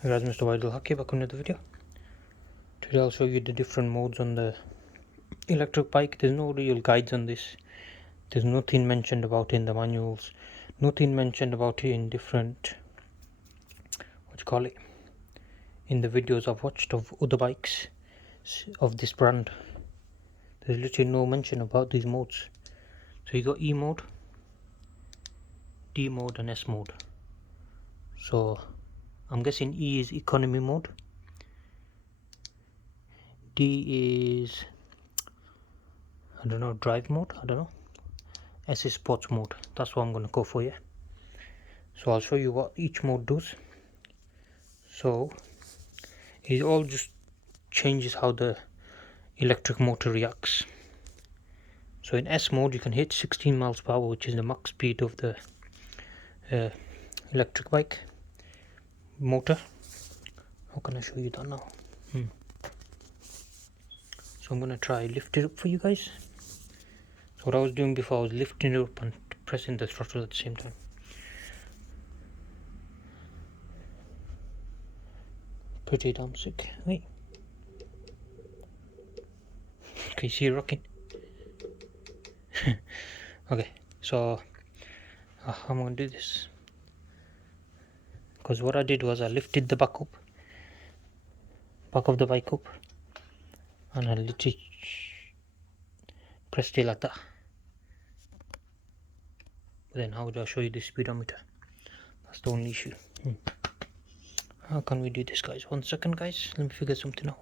Hey guys, MrWaheedulHaque back on another video. Today I'll show you the different modes on the electric bike. There's no real guides on this. There's nothing mentioned about it in the manuals. Nothing mentioned about it in different, in the videos I've watched of other bikes of this brand. There's literally no mention about these modes. So you got E mode, D mode and S mode. So I'm guessing E is economy mode, D is, I don't know, drive mode, I don't know, S is sports mode. That's what I'm going to go for, yeah. So I'll show you what each mode does. So it all just changes how the electric motor reacts. So in S mode you can hit 16 miles per hour, which is the max speed of the electric bike motor. How can I show you that now? So I'm going to try lift it up for you guys. So what I was doing before, I was lifting it up and pressing the throttle at the same time. Pretty damn sick. Wait. Can you see it rocking? Okay, so I'm going to do this. Because what I did was I lifted the back of the bike up, and I literally pressed it like that. But then how do I show you the speedometer? That's the only issue. How can we do this, guys? 1 second, guys. Let me figure something out.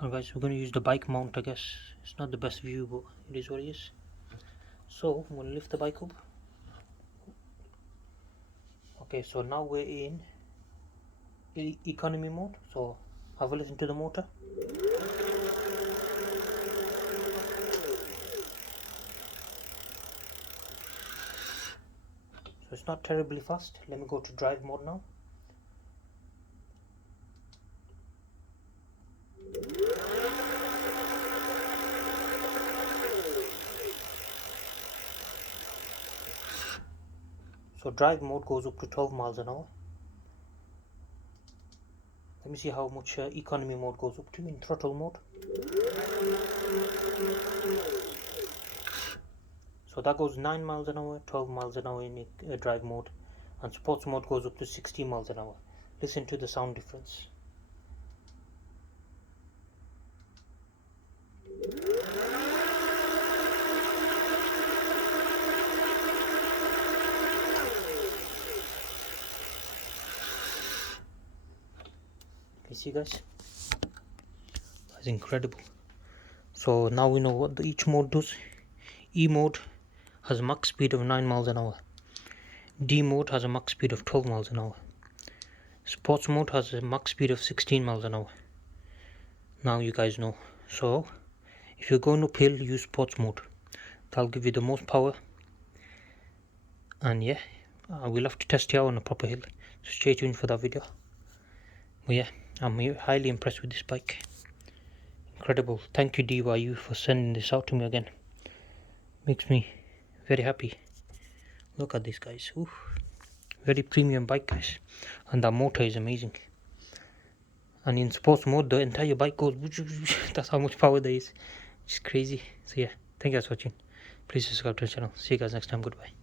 Alright guys, we're going to use the bike mount, I guess. It's not the best view, but it is what it is. So I'm going to lift the bike up. Okay, so now we're in economy mode. So have a listen to the motor. So it's not terribly fast. Let me go to drive mode now. So drive mode goes up to 12 miles an hour. Let me see how much economy mode goes up to in throttle mode. So that goes 9 miles an hour, 12 miles an hour in drive mode, and sports mode goes up to 60 miles an hour. Listen to the sound difference. You see, guys, that's incredible. So now we know what each mode does. E mode has a max speed of 9 miles an hour. D mode has a max speed of 12 miles an hour. Sports mode has a max speed of 16 miles an hour. Now you guys know. So if you're going uphill, use sports mode. That'll give you the most power. And yeah, we'll have to test it out on a proper hill. So stay tuned for that video. But yeah, I'm highly impressed with this bike. Incredible. Thank you DYU for sending this out to me again. Makes me very happy. Look at this, guys. Oof. Very premium bike, guys. And the motor is amazing. And in sports mode, the entire bike goes. That's how much power there is. It's crazy. So yeah, thank you guys for watching. Please subscribe to the channel. See you guys next time. Goodbye.